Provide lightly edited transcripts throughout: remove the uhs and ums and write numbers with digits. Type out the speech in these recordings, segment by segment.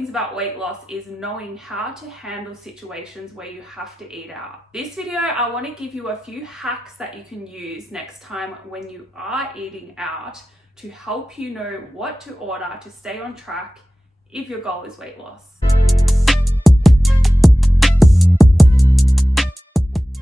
things about weight loss is knowing how to handle situations where you have to eat out. This video, I want to give you a few hacks that you can use next time when you are eating out to help you know what to order to stay on track if your goal is weight loss.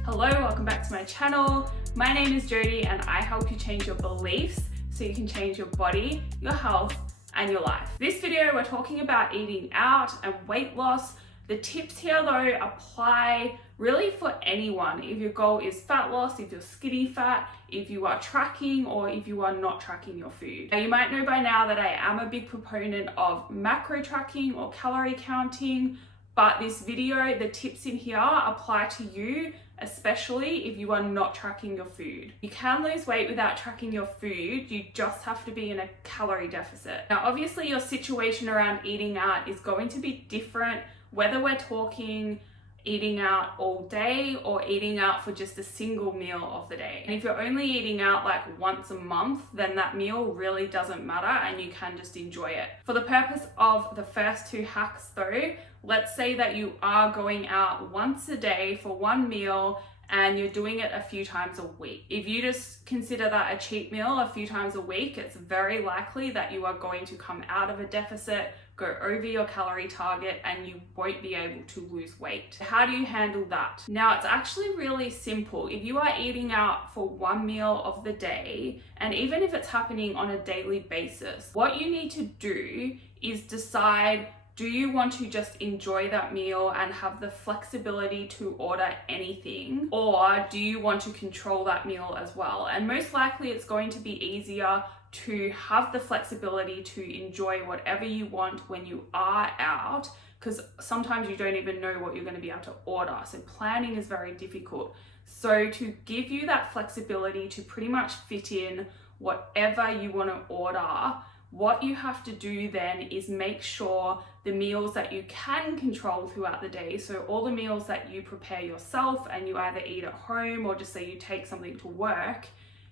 Hello, welcome back to my channel. My name is Jody and I help you change your beliefs so you can change your body, your health, and your life. This video, we're talking about eating out and weight loss. The tips here though apply really for anyone. If your goal is fat loss, if you're skinny fat, if you are tracking, or if you are not tracking your food. Now you might know by now that I am a big proponent of macro tracking or calorie counting, but this video, the tips in here apply to you, especially if you are not tracking your food. You can lose weight without tracking your food, you just have to be in a calorie deficit. Now obviously your situation around eating out is going to be different whether we're talking eating out all day or eating out for just a single meal of the day. And if you're only eating out like once a month, then that meal really doesn't matter and you can just enjoy it. For the purpose of the first two hacks though, let's say that you are going out once a day for one meal and you're doing it a few times a week. If you just consider that a cheat meal a few times a week, it's very likely that you are going to come out of a deficit, go over your calorie target, and you won't be able to lose weight. How do you handle that? Now, it's actually really simple. If you are eating out for one meal of the day, and even if it's happening on a daily basis, what you need to do is decide, do you want to just enjoy that meal and have the flexibility to order anything? Or do you want to control that meal as well? And most likely it's going to be easier to have the flexibility to enjoy whatever you want when you are out, because sometimes you don't even know what you're going to be able to order. So planning is very difficult. So to give you that flexibility to pretty much fit in whatever you want to order, what you have to do then is make sure the meals that you can control throughout the day, so all the meals that you prepare yourself and you either eat at home or just say you take something to work,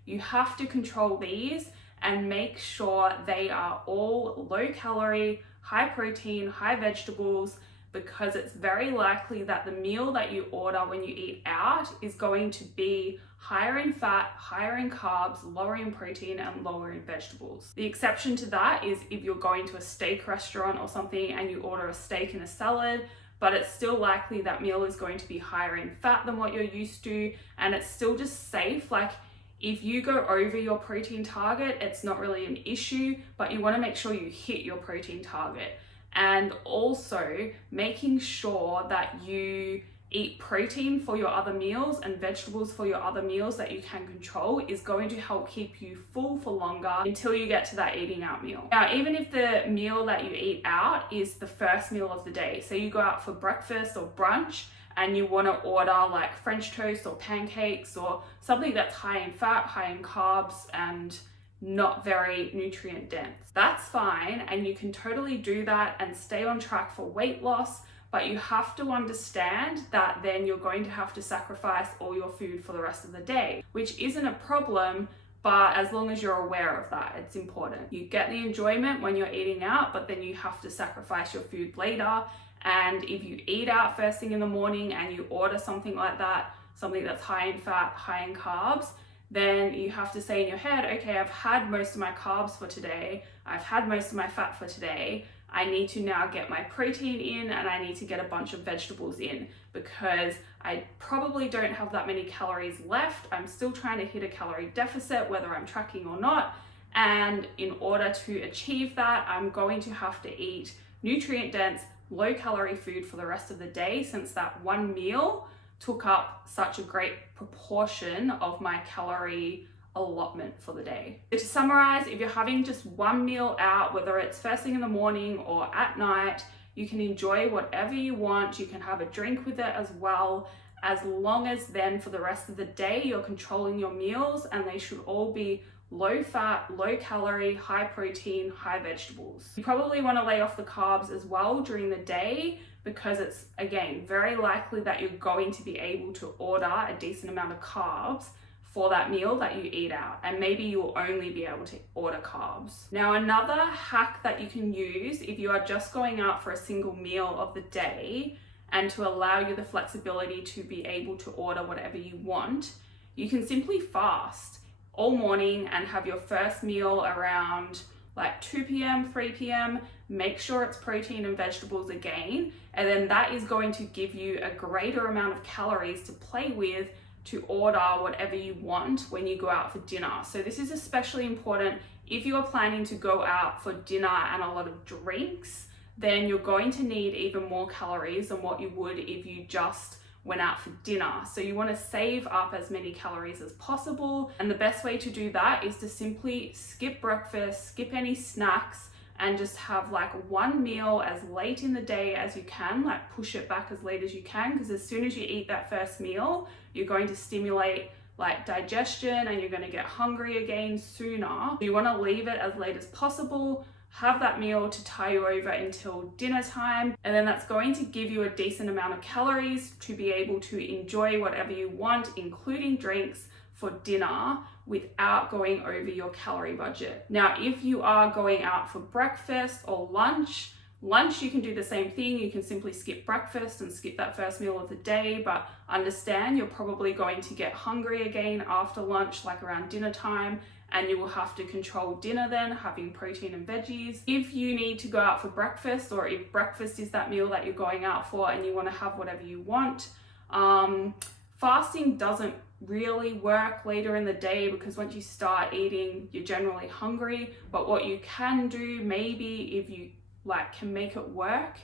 you have to control these and make sure they are all low calorie, high protein, high vegetables, because it's very likely that the meal that you order when you eat out is going to be higher in fat, higher in carbs, lower in protein, and lower in vegetables. The exception to that is if you're going to a steak restaurant or something and you order a steak and a salad, but it's still likely that meal is going to be higher in fat than what you're used to, and it's still just safe. Like, if you go over your protein target, it's not really an issue, but you want to make sure you hit your protein target. And also making sure that you eat protein for your other meals and vegetables for your other meals that you can control is going to help keep you full for longer until you get to that eating out meal. Now, even if the meal that you eat out is the first meal of the day, so you go out for breakfast or brunch and you want to order like French toast or pancakes or something that's high in fat, high in carbs, and not very nutrient dense. That's fine, and you can totally do that and stay on track for weight loss, but you have to understand that then you're going to have to sacrifice all your food for the rest of the day, which isn't a problem, but as long as you're aware of that, it's important. You get the enjoyment when you're eating out, but then you have to sacrifice your food later. And if you eat out first thing in the morning and you order something like that, something that's high in fat, high in carbs, then you have to say in your head, okay, I've had most of my carbs for today, I've had most of my fat for today, I need to now get my protein in and I need to get a bunch of vegetables in because I probably don't have that many calories left. I'm still trying to hit a calorie deficit, whether I'm tracking or not. And in order to achieve that, I'm going to have to eat nutrient dense, low calorie food for the rest of the day, since that one meal took up such a great proportion of my calorie allotment for the day. So to summarize, if you're having just one meal out, whether it's first thing in the morning or at night, you can enjoy whatever you want. You can have a drink with it as well, as long as then for the rest of the day you're controlling your meals and they should all be low fat, low calorie, high protein, high vegetables. You probably want to lay off the carbs as well during the day, because it's, again, very likely that you're going to be able to order a decent amount of carbs for that meal that you eat out, and maybe you'll only be able to order carbs. Now, another hack that you can use if you are just going out for a single meal of the day and to allow you the flexibility to be able to order whatever you want, you can simply fast all morning and have your first meal around like 2 p.m., 3 p.m. Make sure it's protein and vegetables again, and then that is going to give you a greater amount of calories to play with to order whatever you want when you go out for dinner. So this is especially important if you are planning to go out for dinner and a lot of drinks, then you're going to need even more calories than what you would if you just went out for dinner. So you want to save up as many calories as possible. And the best way to do that is to simply skip breakfast, skip any snacks, and just have like one meal as late in the day as you can, like push it back as late as you can, because as soon as you eat that first meal, you're going to stimulate like digestion and you're going to get hungry again sooner. You want to leave it as late as possible, have that meal to tie you over until dinner time, and then that's going to give you a decent amount of calories to be able to enjoy whatever you want, including drinks, for dinner without going over your calorie budget. Now, if you are going out for breakfast or lunch, you can do the same thing. You can simply skip breakfast and skip that first meal of the day, but understand you're probably going to get hungry again after lunch, like around dinner time, and you will have to control dinner then, having protein and veggies. If you need to go out for breakfast, or if breakfast is that meal that you're going out for and you want to have whatever you want, fasting doesn't really work later in the day, because once you start eating, you're generally hungry. But what you can do, maybe if you can make it work,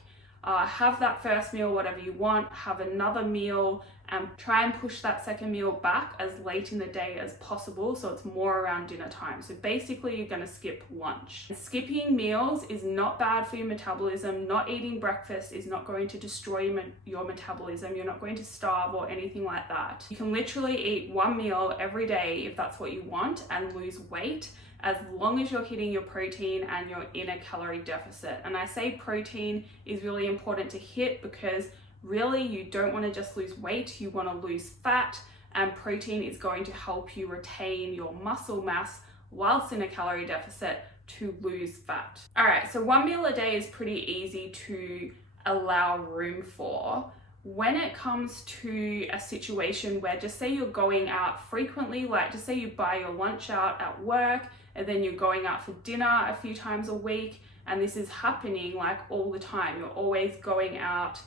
have that first meal, whatever you want, have another meal, and try and push that second meal back as late in the day as possible, so it's more around dinner time. So basically you're going to skip lunch. Skipping meals is not bad for your metabolism. Not eating breakfast is not going to destroy your metabolism. You're not going to starve or anything like that. You can literally eat one meal every day if that's what you want and lose weight, as long as you're hitting your protein and you're in a calorie deficit. And I say protein is really important to hit because really you don't want to just lose weight, you want to lose fat, and protein is going to help you retain your muscle mass whilst in a calorie deficit to lose fat. All right, so one meal a day is pretty easy to allow room for. When it comes to a situation where, just say you're going out frequently, like just say you buy your lunch out at work and then you're going out for dinner a few times a week, and this is happening like all the time, you're always going out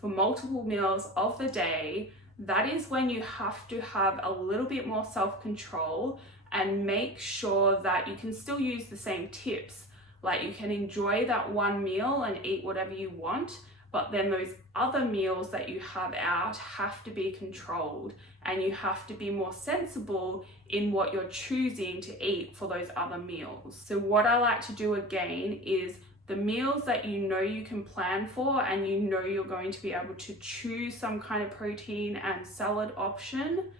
for multiple meals of the day, that is when you have to have a little bit more self-control and make sure that you can still use the same tips. Like you can enjoy that one meal and eat whatever you want, but then those other meals that you have out have to be controlled, and you have to be more sensible in what you're choosing to eat for those other meals. So what I like to do again is the meals that you know you can plan for and you know you're going to be able to choose some kind of protein and salad option,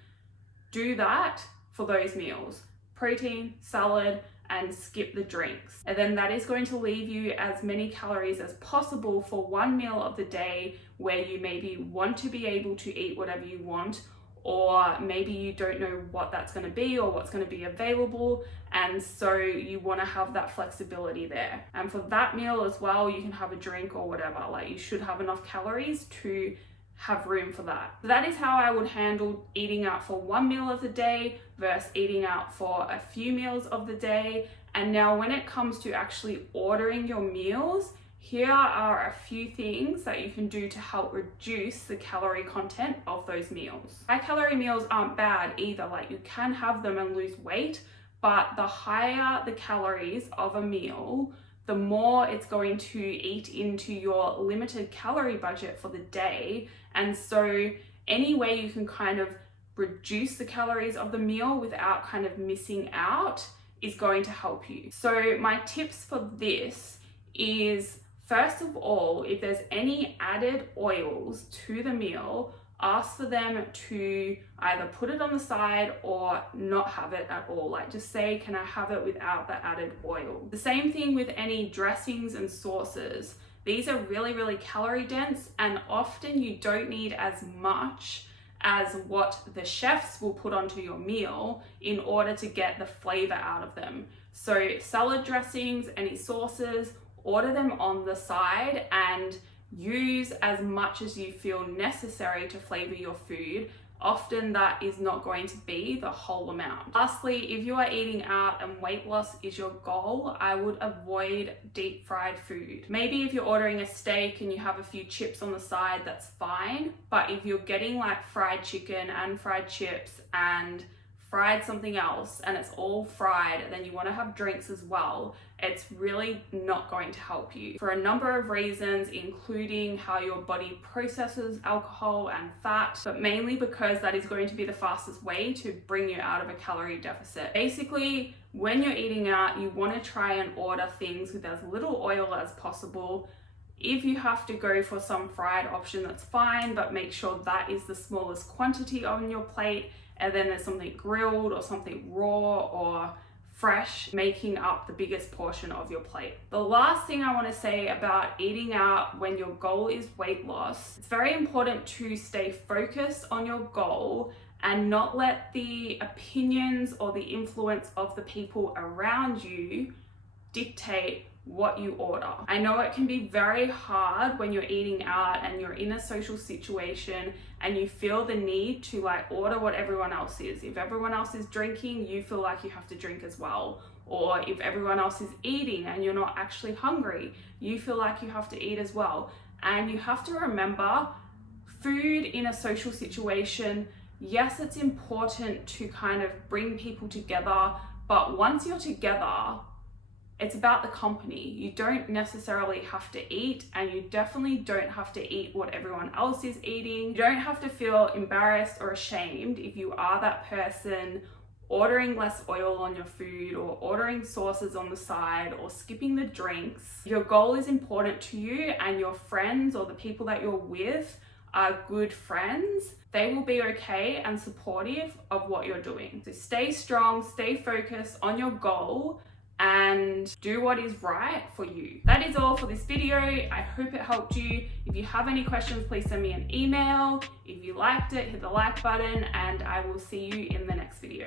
do that for those meals. Protein, salad, and skip the drinks. And then that is going to leave you as many calories as possible for one meal of the day where you maybe want to be able to eat whatever you want, or maybe you don't know what that's going to be or what's going to be available, and so you want to have that flexibility there. And for that meal as well, you can have a drink or whatever, like you should have enough calories to have room for that. So that is how I would handle eating out for one meal of the day versus eating out for a few meals of the day. And now when it comes to actually ordering your meals, here are a few things that you can do to help reduce the calorie content of those meals. High calorie meals aren't bad either, like you can have them and lose weight, but the higher the calories of a meal, the more it's going to eat into your limited calorie budget for the day. And so any way you can kind of reduce the calories of the meal without kind of missing out is going to help you. So my tips for this is, first of all, if there's any added oils to the meal, ask for them to either put it on the side or not have it at all. Like just say, can I have it without the added oil? The same thing with any dressings and sauces. These are really, really calorie dense, and often you don't need as much as what the chefs will put onto your meal in order to get the flavor out of them. So salad dressings, any sauces, order them on the side and use as much as you feel necessary to flavor your food. Often that is not going to be the whole amount. Lastly, if you are eating out and weight loss is your goal, I would avoid deep fried food. Maybe if you're ordering a steak and you have a few chips on the side, that's fine. But if you're getting like fried chicken and fried chips and fried something else and it's all fried, then you want to have drinks as well, it's really not going to help you for a number of reasons, including how your body processes alcohol and fat, but mainly because that is going to be the fastest way to bring you out of a calorie deficit. Basically, when you're eating out, you want to try and order things with as little oil as possible. If you have to go for some fried option, that's fine, but make sure that is the smallest quantity on your plate, and then there's something grilled or something raw or fresh making up the biggest portion of your plate. The last thing I want to say about eating out when your goal is weight loss, it's very important to stay focused on your goal and not let the opinions or the influence of the people around you dictate what you order. I know it can be very hard when you're eating out and you're in a social situation and you feel the need to like order what everyone else is. If everyone else is drinking, you feel like you have to drink as well. Or if everyone else is eating and you're not actually hungry, you feel like you have to eat as well. And you have to remember, food in a social situation, yes, it's important to kind of bring people together, but once you're together, it's about the company. You don't necessarily have to eat, and you definitely don't have to eat what everyone else is eating. You don't have to feel embarrassed or ashamed if you are that person ordering less oil on your food or ordering sauces on the side or skipping the drinks. Your goal is important to you, and your friends or the people that you're with are good friends. They will be okay and supportive of what you're doing. So stay strong, stay focused on your goal, and do what is right for you. That is all for this video. I hope it helped you. If you have any questions, please send me an email. If you liked it, hit the like button, and I will see you in the next video.